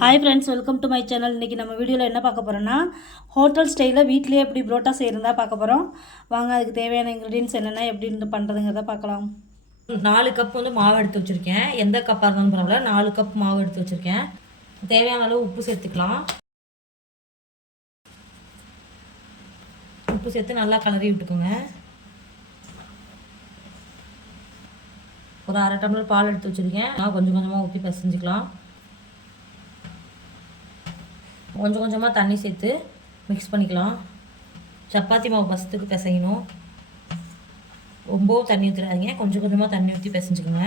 Hi friends, welcome to my channel. இன்றைக்கி நம்ம வீடியோவில் என்ன பார்க்க போகிறோன்னா, ஹோட்டல் ஸ்டைலில் வீட்டிலே எப்படி புரோட்டா செய்கிறதா பார்க்க போகிறோம். வாங்க, அதுக்கு தேவையான இன்க்ரீடியன்ஸ் என்னென்ன எப்படின்னு பண்ணுறதுங்கிறத பார்க்கலாம். 4 கப் வந்து மாவு எடுத்து வச்சுருக்கேன். எந்த கப்பாக இருந்தாலும் பரவாயில்ல. 4 கப் மாவு எடுத்து வச்சுருக்கேன். தேவையான அளவு உப்பு சேர்த்துக்கலாம். உப்பு சேர்த்து நல்லா கலரி விட்டுக்கோங்க. ஒரு 1/2 டம்ளர் பால் எடுத்து வச்சுருக்கேன். கொஞ்சம் கொஞ்சமாக ஊற்றி பிசைஞ்சிக்கலாம். கொஞ்சம் கொஞ்சமாக தண்ணி சேர்த்து மிக்ஸ் பண்ணிக்கலாம். சப்பாத்தி மாவு பசத்துக்கு பிசையணும். ரொம்பவும் தண்ணி ஊற்றிடாதீங்க, கொஞ்சம் கொஞ்சமாக தண்ணி ஊற்றி பிசைஞ்சுக்கோங்க.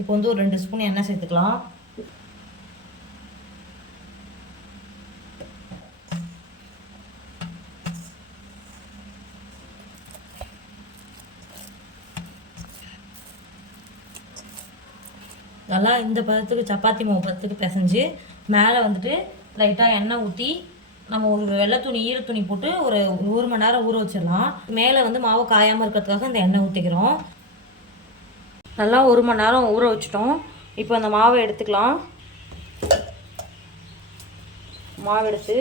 இப்போ வந்து ஒரு 2 ஸ்பூன் எண்ணெய் சேர்த்துக்கலாம். நல்லா இந்த பதத்துக்கு சப்பாத்தி மாவு பதத்துக்கு பிசைஞ்சு மேலே வந்துட்டு லைட்டாக எண்ணெய் ஊற்றி நம்ம ஒரு வெள்ளை துணி ஈர துணி போட்டு ஒரு 1 மணி நேரம் ஊற வச்சிடலாம். மேலே வந்து மாவு காயாமல் இருக்கிறதுக்காக இந்த எண்ணெய் ஊற்றிக்கிறோம். நல்லா 1 மணி நேரம் ஊற வச்சிட்டோம். இப்போ அந்த மாவை எடுத்துக்கலாம். மாவு எடுத்து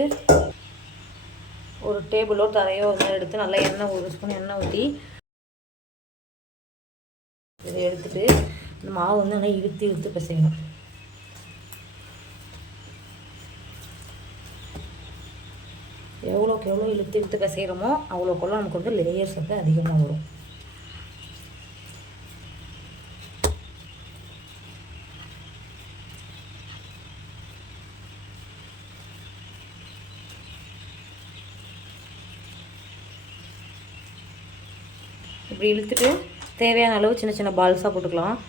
ஒரு டேபிளோ தரையோ வந்து எடுத்து நல்லா எண்ணெய் 1 ஸ்பூன் எண்ணெய் ஊற்றி இதை எடுத்துட்டு இந்த மாவு வந்து நல்லா இழுத்து பிசையணும். எவ்வளோக்கு எவ்வளோ இழுத்து பிசைகிறோமோ அவ்வளோக்குள்ள நமக்கு வந்து லேயர்ஸ் வந்து அதிகமாக வரும். இப்படி இழுத்துட்டு தேவையான அளவு சின்ன சின்ன பால்ஸாக போட்டுக்கலாம்.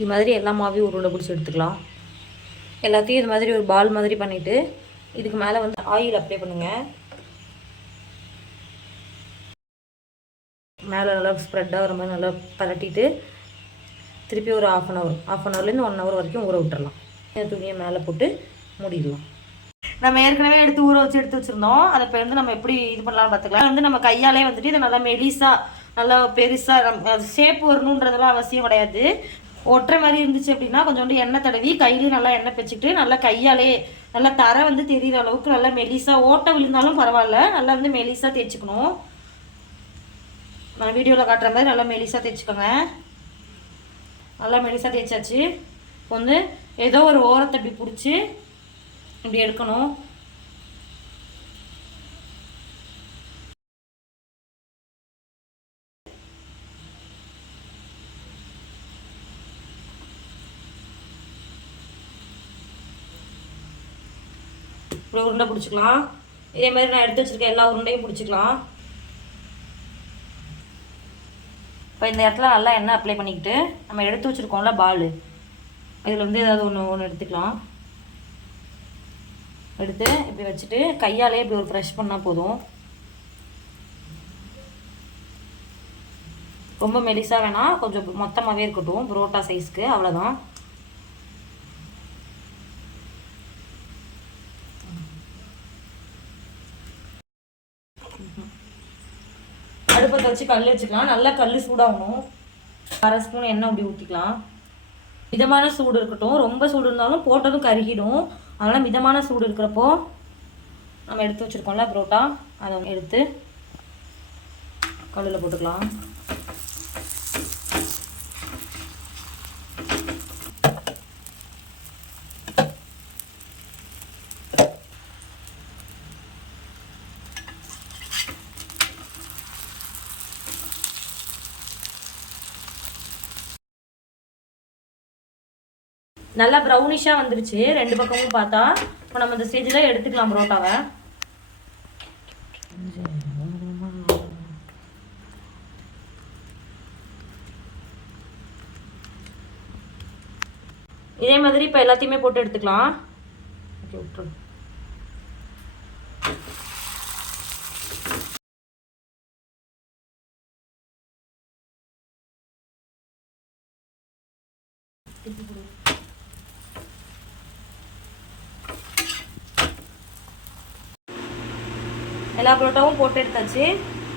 இது மாதிரி எல்லா மாவையும் உருண்டை பிடிச்சி எடுத்துக்கலாம். எல்லாத்தையும் இது மாதிரி ஒரு பால் மாதிரி பண்ணிவிட்டு இதுக்கு மேலே வந்து ஆயில் அப்ளை பண்ணுங்கள். மேலே நல்லா ஸ்ப்ரெட்டாக வர மாதிரி நல்லா பரட்டிட்டு திருப்பி ஒரு half அன் ஹவர்லேருந்து 1 ஹவர் வரைக்கும் ஊற விட்டுறலாம். துணியை மேலே போட்டு மூடிடலாம். நம்ம ஏற்கனவே எடுத்து ஊற எடுத்து வச்சுருந்தோம். அதை இப்போ வந்து நம்ம எப்படி இது பண்ணலாம்னு பார்த்துக்கலாம். வந்து நம்ம கையாலே வந்துட்டு இதை நல்லா மெலிசாக நல்லா பெருசாக அது ஷேப் வரணுன்றதெல்லாம் அவசியம் கிடையாது. ஒட்டுற மாதிரி இருந்துச்சு அப்படின்னா கொஞ்சோண்டு எண்ணெய் தடவி கையிலேயே நல்லா எண்ணெய் வச்சுக்கிட்டு நல்லா கையாலே நல்லா தரை வந்து தெரிகிற அளவுக்கு நல்லா மெலிசாக ஓட்டை விழுந்தாலும் பரவாயில்ல, நல்லா வந்து மெலிசாக தேய்ச்சிக்கணும். நான் வீடியோவில் காட்டுற மாதிரி நல்லா மெலிசாக தேய்ச்சிக்கோங்க. நல்லா மெலிசாக தேய்ச்சாச்சு. இப்போ வந்து ஏதோ ஒரு ஓரத்தை இப்படி பிடிச்சி இப்படி எடுக்கணும். இப்படி உருண்டை பிடிச்சிக்கலாம். இதே மாதிரி நான் எடுத்து வச்சுருக்கேன் எல்லா உருண்டையும் பிடிச்சிக்கலாம். இப்போ இந்த இடத்துல நல்லா எண்ணெய் அப்ளை பண்ணிக்கிட்டு நம்ம எடுத்து வச்சுருக்கோம்ல பால், இதில் வந்து ஏதாவது ஒன்று எடுத்துக்கலாம். எடுத்து இப்படி வச்சுட்டு கையாலே இப்படி ஒரு ப்ரெஷ் பண்ணால் போதும். ரொம்ப மெலிசாக வேணாம், கொஞ்சம் மொத்தமாகவே இருக்கட்டும் புரோட்டா சைஸ்க்கு, அவ்வளோதான். அடுப்பத்தை வச்சு கல் வச்சுக்கலாம். நல்லா கல் சூடாகணும். 1/2 ஸ்பூன் எண்ணெய் அப்படி ஊற்றிக்கலாம். மிதமான சூடு இருக்கட்டும். ரொம்ப சூடு இருந்தாலும் போட்டதும் கருகிடும். அதனால் மிதமான சூடு இருக்கிறப்போ நம்ம எடுத்து வச்சுருக்கோம்ல புரோட்டா, அதை எடுத்து கல்லில் போட்டுக்கலாம். நல்லா ப்ரௌனிஷாக வந்துருச்சு 2 பக்கமும் பார்த்தா. இப்போ நம்ம இந்த ஸ்டேஜில் எடுத்துக்கலாம் புரோட்டாவை. இதே மாதிரி இப்போ எல்லாத்தையுமே போட்டு எடுத்துக்கலாம். விட்டுரு. எல்லா புரோட்டாவும் போட்டு எடுத்தாச்சு.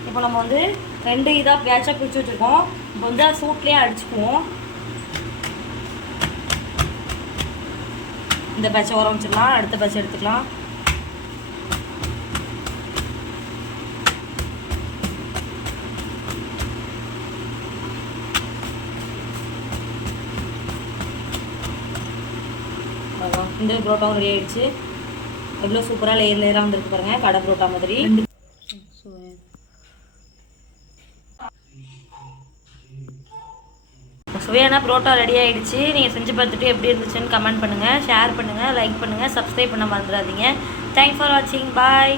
இப்போ நம்ம வந்து 2 இதாக பேட்சாக பிரித்து வச்சுருக்கோம். இப்போ வந்து சூட்லேயே அடிச்சுக்குவோம். இந்த பேட்சை உரம் வச்சிடலாம், அடுத்த பேட்சை எடுத்துக்கலாம். இந்த புரோட்டாவும் ரெடி ஆகிடுச்சு. எவ்வளோ சூப்பராக லேயராக வந்துருக்கு பாருங்கள், கடை புரோட்டா மாதிரி. சுவையான புரோட்டா ரெடி ஆகிடுச்சு. நீங்கள் செஞ்சு பார்த்துட்டு எப்படி இருந்துச்சுன்னு கமெண்ட் பண்ணுங்கள், ஷேர் பண்ணுங்கள், லைக் பண்ணுங்கள், சப்ஸ்கிரைப் பண்ண மறந்துடாதீங்க. தேங்க்ஸ் ஃபார் வாட்சிங். பாய்.